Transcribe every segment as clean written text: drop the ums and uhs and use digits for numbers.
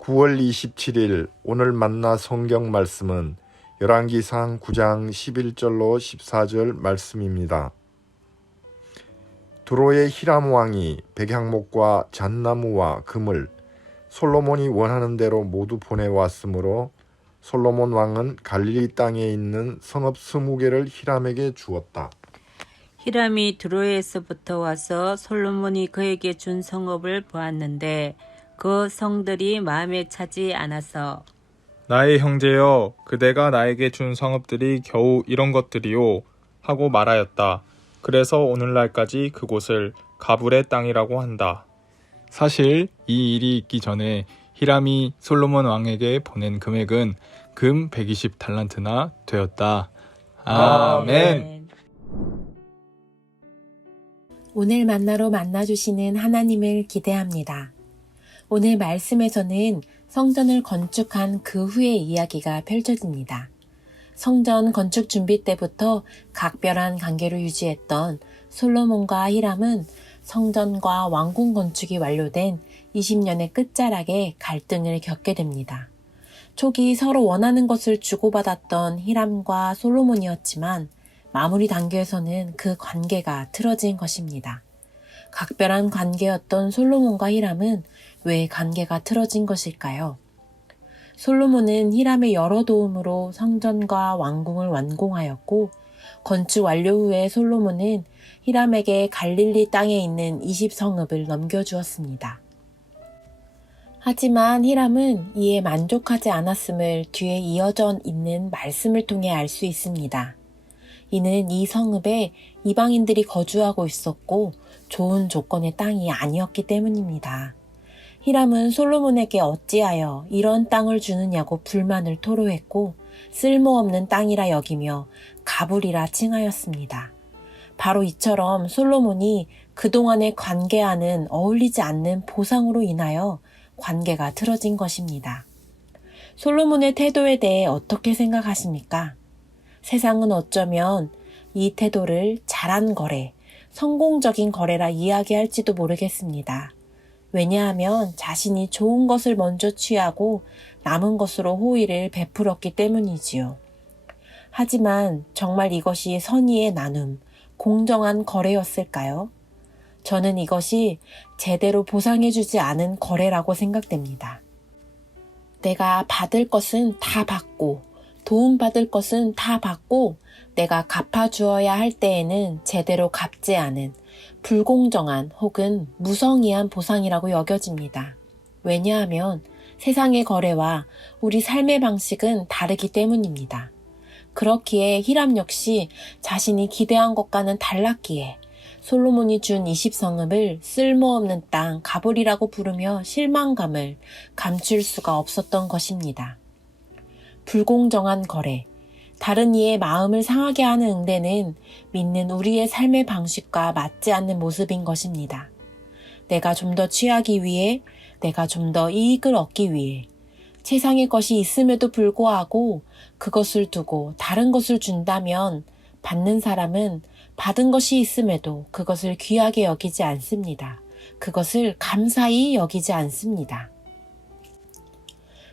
9월 27일 오늘 만나 성경 말씀은 열왕기상 9장 11절로 14절 말씀입니다. 두로의 히람 왕이 백향목과 잣나무와 금을 솔로몬이 원하는 대로 모두 보내왔으므로 솔로몬 왕은 갈릴리 땅에 있는 성읍 20개를 히람에게 주었다. 히람이 두로에서부터 와서 솔로몬이 그에게 준 성읍을 보았는데 그 성들이 마음에 차지 않아서 나의 형제여, 그대가 나에게 준 성읍들이 겨우 이런 것들이요 하고 말하였다. 그래서 오늘날까지 그곳을 가불의 땅이라고 한다. 사실 이 일이 있기 전에 히람이 솔로몬 왕에게 보낸 금액은 금 120달란트나 되었다. 아멘. 오늘 만나로 만나주시는 하나님을 기대합니다. 오늘 말씀에서는 성전을 건축한 그 후의 이야기가 펼쳐집니다. 성전 건축 준비 때부터 각별한 관계를 유지했던 솔로몬과 히람은 성전과 왕궁 건축이 완료된 20년의 끝자락에 갈등을 겪게 됩니다. 초기 서로 원하는 것을 주고받았던 히람과 솔로몬이었지만 마무리 단계에서는 그 관계가 틀어진 것입니다. 각별한 관계였던 솔로몬과 히람은 왜 관계가 틀어진 것일까요? 솔로몬은 히람의 여러 도움으로 성전과 왕궁을 완공하였고 건축 완료 후에 솔로몬은 히람에게 갈릴리 땅에 있는 20성읍을 넘겨주었습니다. 하지만 히람은 이에 만족하지 않았음을 뒤에 이어져 있는 말씀을 통해 알 수 있습니다. 이는 이 성읍에 이방인들이 거주하고 있었고 좋은 조건의 땅이 아니었기 때문입니다. 히람은 솔로몬에게 어찌하여 이런 땅을 주느냐고 불만을 토로했고 쓸모없는 땅이라 여기며 가불이라 칭하였습니다. 바로 이처럼 솔로몬이 그동안의 관계와는 어울리지 않는 보상으로 인하여 관계가 틀어진 것입니다. 솔로몬의 태도에 대해 어떻게 생각하십니까? 세상은 어쩌면 이 태도를 잘한 거래, 성공적인 거래라 이야기할지도 모르겠습니다. 왜냐하면 자신이 좋은 것을 먼저 취하고 남은 것으로 호의를 베풀었기 때문이지요. 하지만 정말 이것이 선의의 나눔, 공정한 거래였을까요? 저는 이것이 제대로 보상해주지 않은 거래라고 생각됩니다. 내가 받을 것은 다 받고 도움받을 것은 다 받고 내가 갚아주어야 할 때에는 제대로 갚지 않은 불공정한 혹은 무성의한 보상이라고 여겨집니다. 왜냐하면 세상의 거래와 우리 삶의 방식은 다르기 때문입니다. 그렇기에 히람 역시 자신이 기대한 것과는 달랐기에 솔로몬이 준 20성읍을 쓸모없는 땅 가불이라고 부르며 실망감을 감출 수가 없었던 것입니다. 불공정한 거래, 다른 이의 마음을 상하게 하는 응대는 믿는 우리의 삶의 방식과 맞지 않는 모습인 것입니다. 내가 좀 더 취하기 위해, 내가 좀 더 이익을 얻기 위해, 세상의 것이 있음에도 불구하고 그것을 두고 다른 것을 준다면 받는 사람은 받은 것이 있음에도 그것을 귀하게 여기지 않습니다. 그것을 감사히 여기지 않습니다.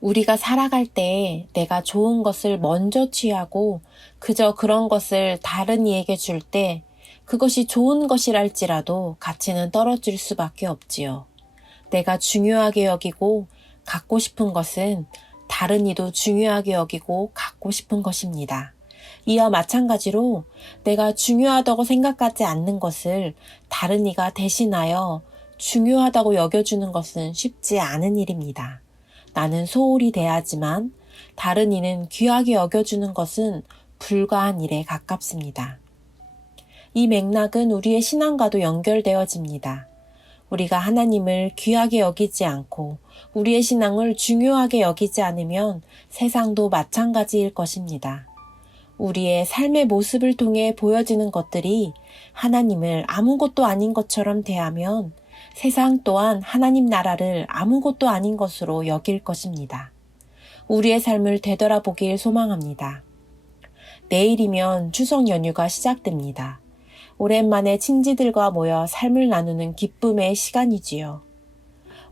우리가 살아갈 때 내가 좋은 것을 먼저 취하고 그저 그런 것을 다른 이에게 줄 때 그것이 좋은 것이랄지라도 가치는 떨어질 수밖에 없지요. 내가 중요하게 여기고 갖고 싶은 것은 다른 이도 중요하게 여기고 갖고 싶은 것입니다. 이와 마찬가지로 내가 중요하다고 생각하지 않는 것을 다른 이가 대신하여 중요하다고 여겨주는 것은 쉽지 않은 일입니다. 나는 소홀히 대하지만 다른 이는 귀하게 여겨주는 것은 불가한 일에 가깝습니다. 이 맥락은 우리의 신앙과도 연결되어집니다. 우리가 하나님을 귀하게 여기지 않고 우리의 신앙을 중요하게 여기지 않으면 세상도 마찬가지일 것입니다. 우리의 삶의 모습을 통해 보여지는 것들이 하나님을 아무것도 아닌 것처럼 대하면 세상 또한 하나님 나라를 아무것도 아닌 것으로 여길 것입니다. 우리의 삶을 되돌아보길 소망합니다. 내일이면 추석 연휴가 시작됩니다. 오랜만에 친지들과 모여 삶을 나누는 기쁨의 시간이지요.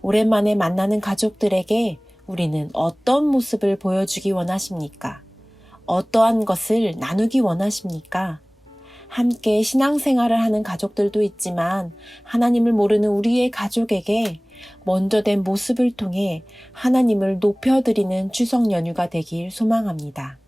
오랜만에 만나는 가족들에게 우리는 어떤 모습을 보여주기 원하십니까? 어떠한 것을 나누기 원하십니까? 함께 신앙생활을 하는 가족들도 있지만 하나님을 모르는 우리의 가족에게 먼저 된 모습을 통해 하나님을 높여드리는 추석 연휴가 되길 소망합니다.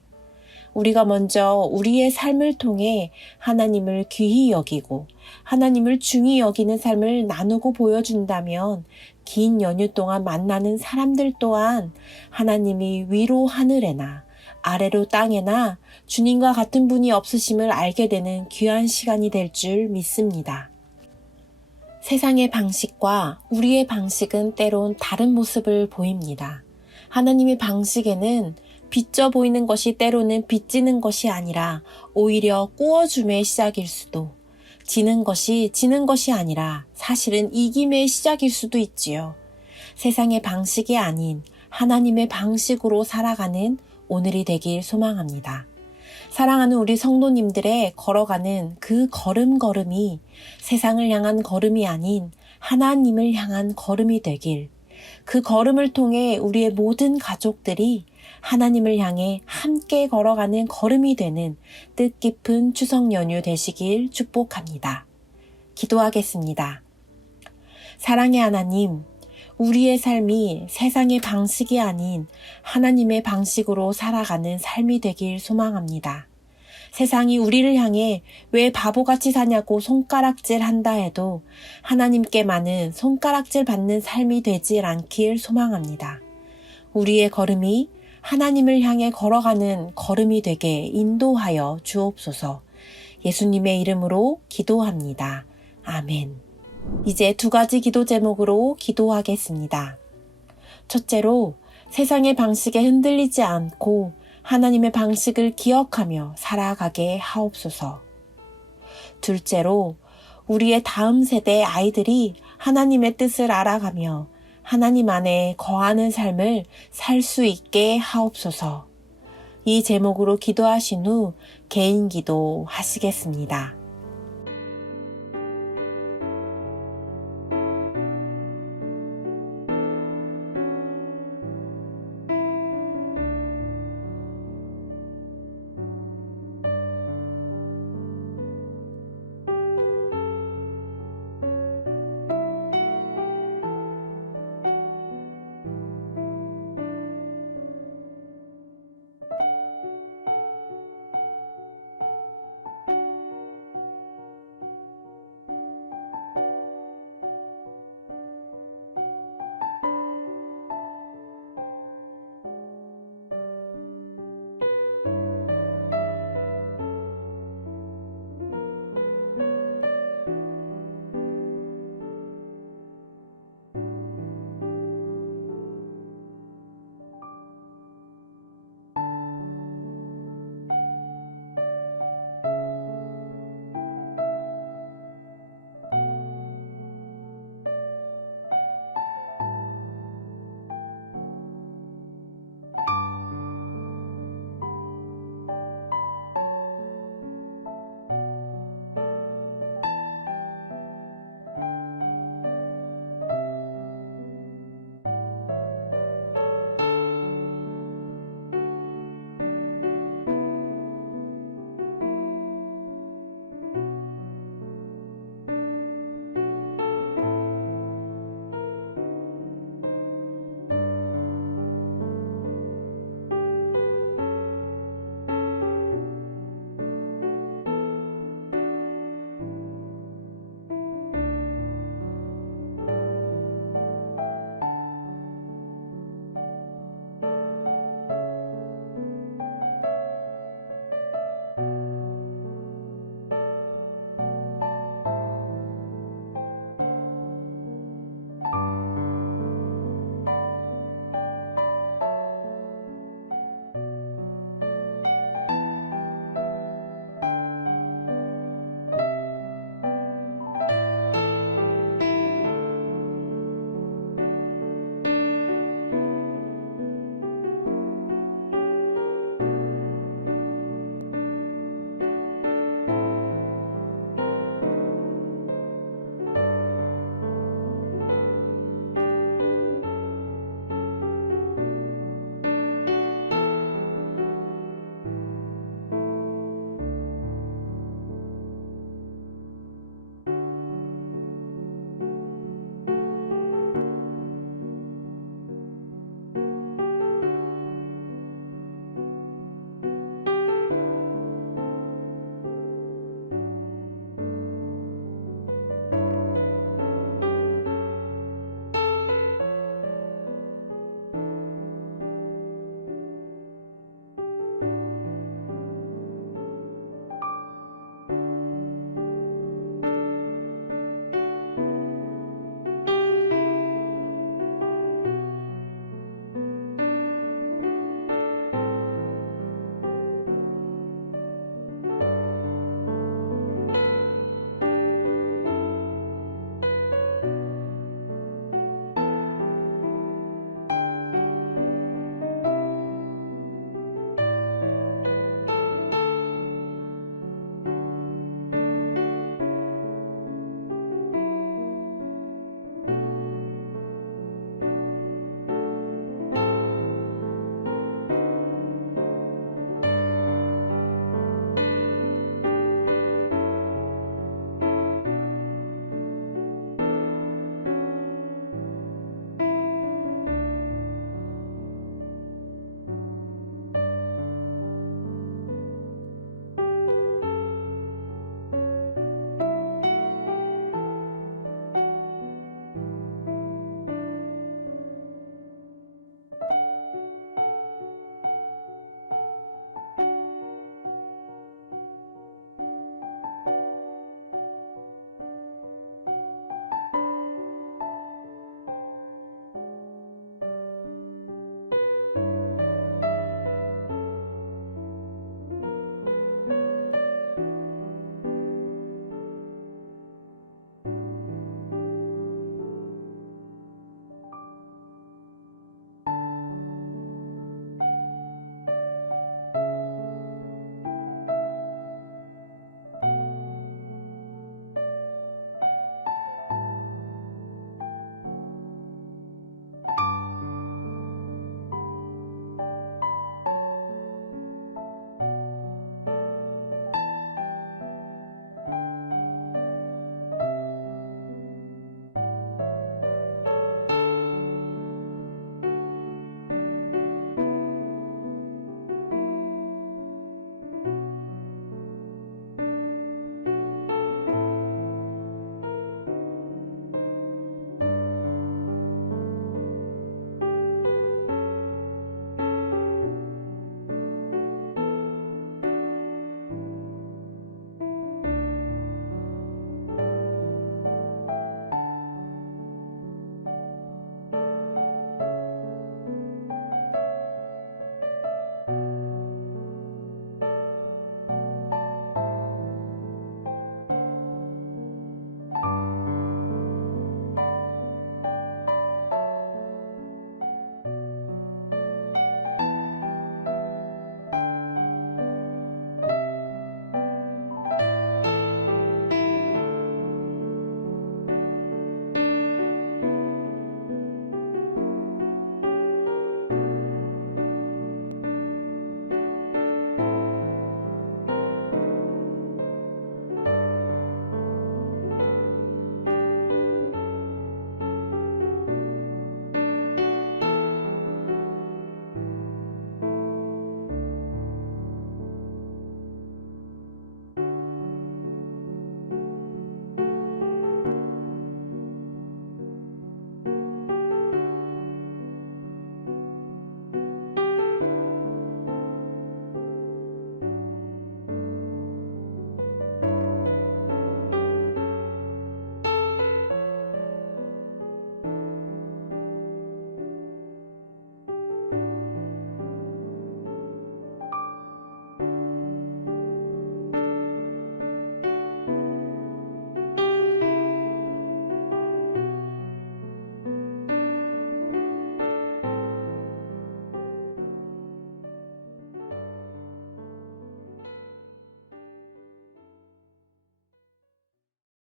우리가 먼저 우리의 삶을 통해 하나님을 귀히 여기고 하나님을 중히 여기는 삶을 나누고 보여준다면 긴 연휴 동안 만나는 사람들 또한 하나님이 위로 하늘에나 아래로 땅에나 주님과 같은 분이 없으심을 알게 되는 귀한 시간이 될 줄 믿습니다. 세상의 방식과 우리의 방식은 때론 다른 모습을 보입니다. 하나님의 방식에는 빚져 보이는 것이 때로는 빚지는 것이 아니라 오히려 꾸어줌의 시작일 수도, 지는 것이 아니라 사실은 이김의 시작일 수도 있지요. 세상의 방식이 아닌 하나님의 방식으로 살아가는 오늘이 되길 소망합니다. 사랑하는 우리 성도님들의 걸어가는 그 걸음걸음이 세상을 향한 걸음이 아닌 하나님을 향한 걸음이 되길, 그 걸음을 통해 우리의 모든 가족들이 하나님을 향해 함께 걸어가는 걸음이 되는 뜻깊은 추석 연휴 되시길 축복합니다. 기도하겠습니다. 사랑의 하나님, 우리의 삶이 세상의 방식이 아닌 하나님의 방식으로 살아가는 삶이 되길 소망합니다. 세상이 우리를 향해 왜 바보같이 사냐고 손가락질 한다 해도 하나님께만은 손가락질 받는 삶이 되질 않길 소망합니다. 우리의 걸음이 하나님을 향해 걸어가는 걸음이 되게 인도하여 주옵소서. 예수님의 이름으로 기도합니다. 아멘. 이제 2가지 기도 제목으로 기도하겠습니다. 첫째로 세상의 방식에 흔들리지 않고 하나님의 방식을 기억하며 살아가게 하옵소서. 둘째로 우리의 다음 세대의 아이들이 하나님의 뜻을 알아가며 하나님 안에 거하는 삶을 살 수 있게 하옵소서. 이 제목으로 기도하신 후 개인 기도 하시겠습니다.